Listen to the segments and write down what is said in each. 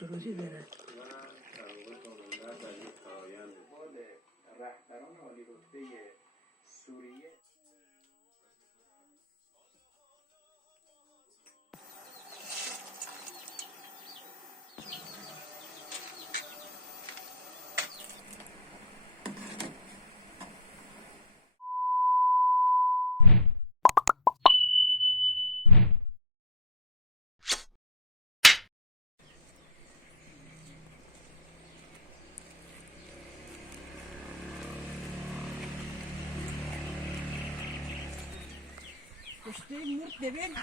سروشی داره. رهبران عالی رتبه سوریه کشته مرد ببین.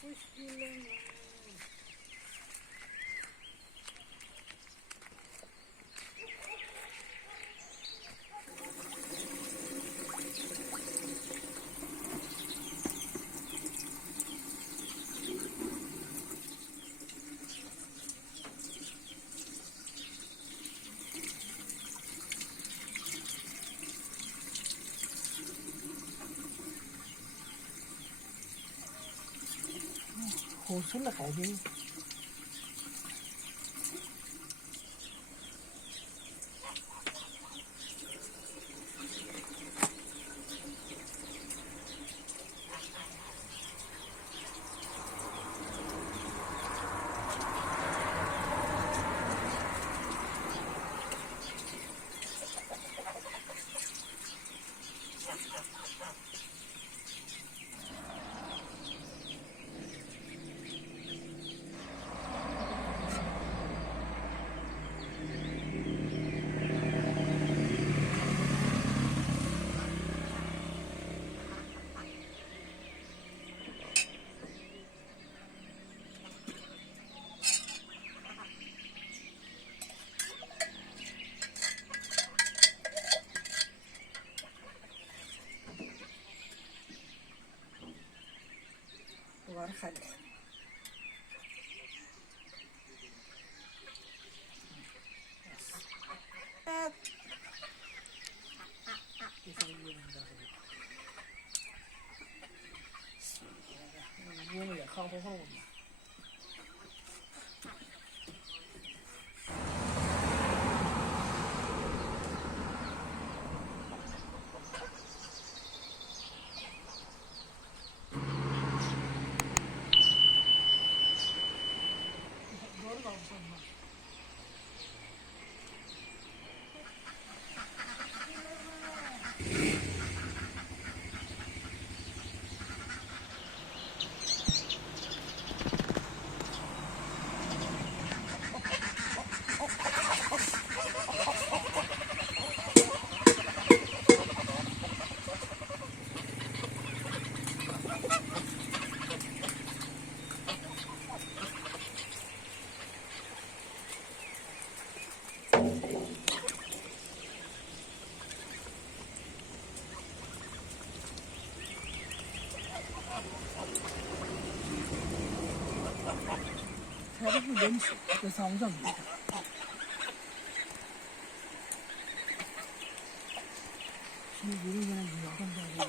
خوشگله. خوشون خیلی. دوباره خاله. bunu ya kaldı falan bunlar. 就人气，这上这么一个。其实有的人也要跟这个。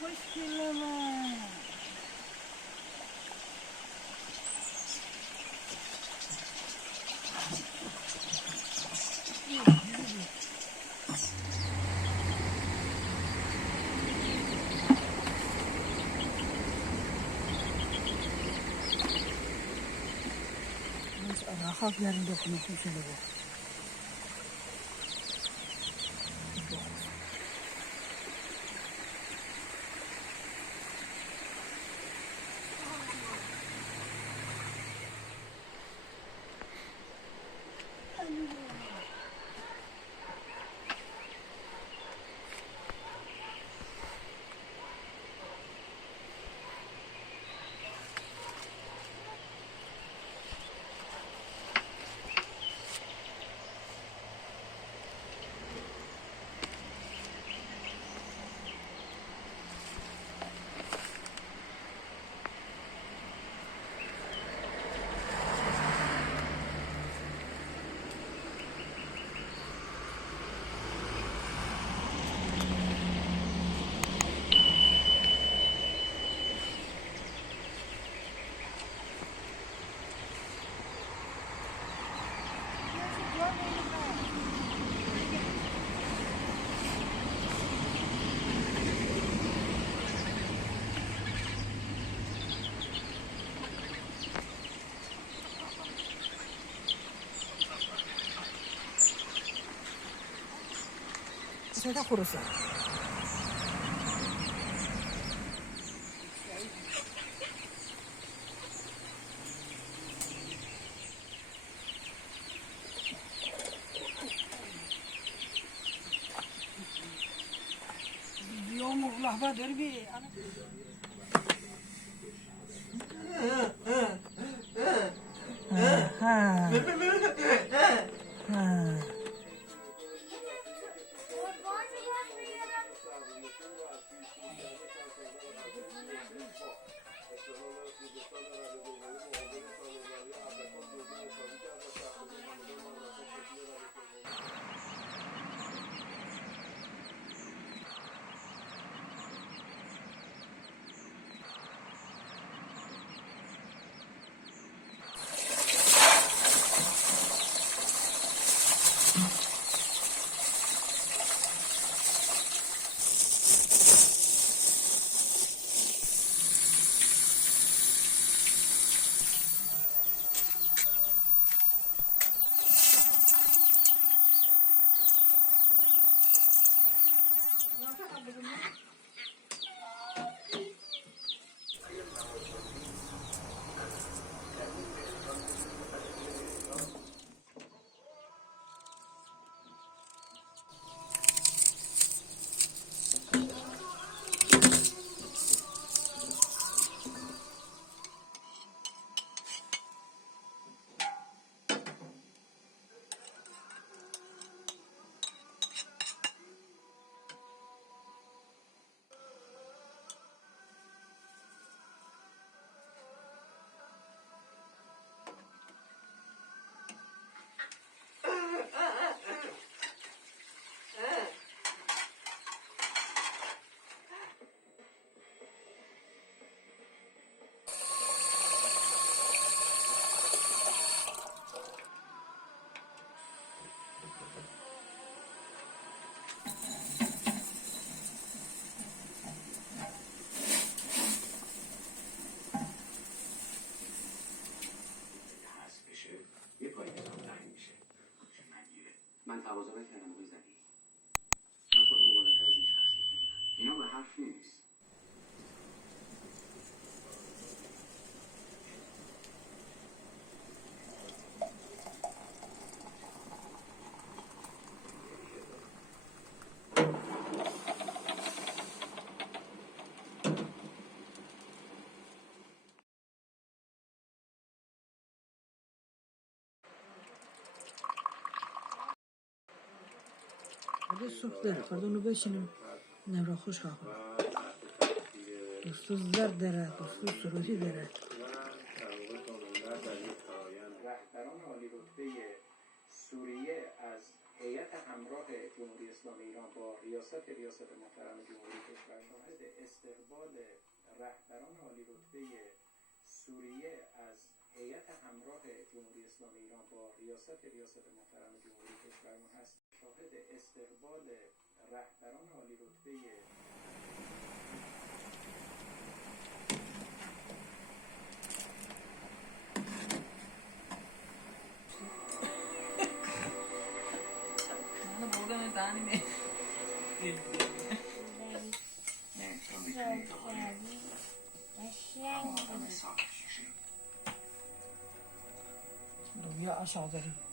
回去了嘛。好几人都可能回去了不？现在活着是。Allah var der bir. من تقاضا نکردم آقای زنی. من خودم رو بالاتر از این شخصیت میدونم. اینا به حرف نیست. به صبح در خردونو بشینیم نبرا خوش خواهم دوستو زرد داره دوستو سروتی داره رهبران عالی رتبه سوریه از هیئت همراه جمهوری اسلامی ایران با ریاست محترم جمهوری کشور شاهد استقبال رهبران عالی رتبه سوریه از هیئت همراه جمهوری اسلامی ایران با ریاست محترم جمهوری کشور هست. شاهد استقبال رهبران عالی رتبه لوبیا آش داریم